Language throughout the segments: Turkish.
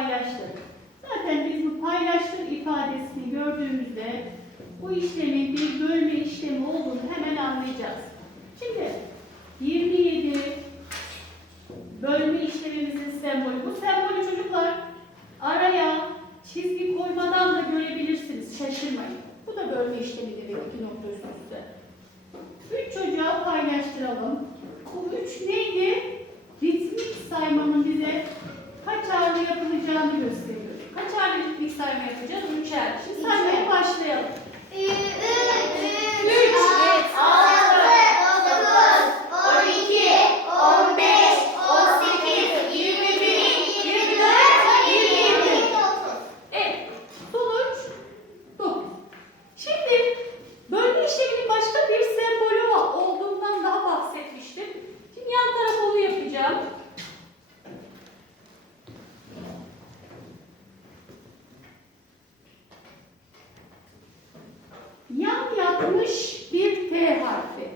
paylaştır. Zaten biz bu paylaştır ifadesini gördüğümüzde bu işlemin bir bölme işlemi olduğunu hemen anlayacağız. Şimdi 27 Yan yatmış bir T harfi.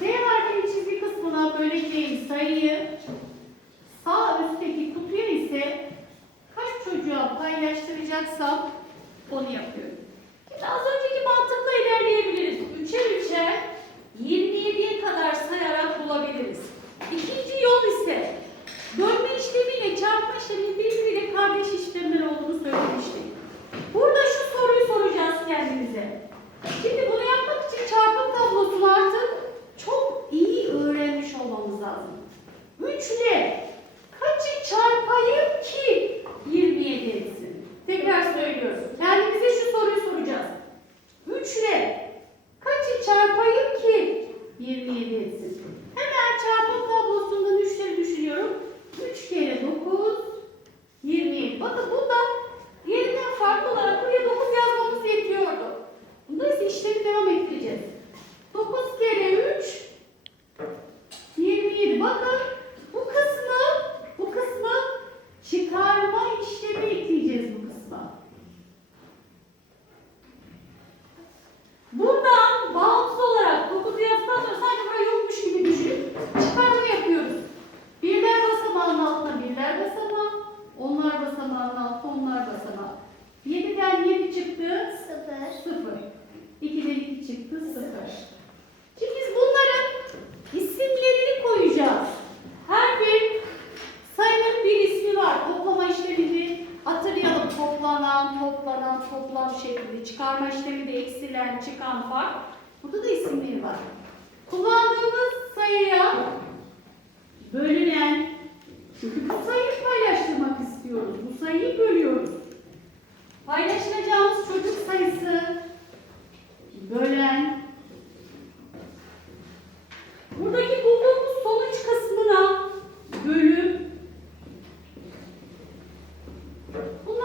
T harfinin çizgi kısmına böleceğim sayıyı sağ üstteki kutuya ise kaç çocuğa paylaştıracaksam onu yapıyorum. Şimdi az önceki mantıkla ilerleyebiliriz. Üçer üçer 27'ye kadar sayarak bulabiliriz. İkinci yol ise bölme işlemiyle çarpma işleminin birbiriyle kardeş işlemler olduğunu söylemiştik. Burada şu soruyu soracağız kendimize. Şimdi bunu yapmak için çarpım tablosunu artık çok iyi öğrenmiş olmamız lazım. 3 ile kaçı çarpayım ki 27 etsin? Tekrar söylüyoruz. Kendimize şu soruyu soracağız. 3 ile kaçı çarpayım ki 27 etsin? Hemen çarpım tablosundan 3'leri düşünüyorum. 3 kere 9, 27. Bakın bunda yerinden farklı olarak buraya 9 yazmamız yetiyordu. Bunda ise işlemi devam ettireceğiz. 9 kere 3, 27. Bakın toplanan, toplanan, toplam şeklinde çıkarma işlemi de eksilen, çıkan fark. Burada da isimleri var. Kullandığımız sayıya bölünen, bu sayıyı paylaştırmak istiyoruz. Bu sayıyı bölüyoruz. Paylaşılacağımız çocuk sayısı bölen buradaki bulduğumuz sonuç kısmına bölüm bunu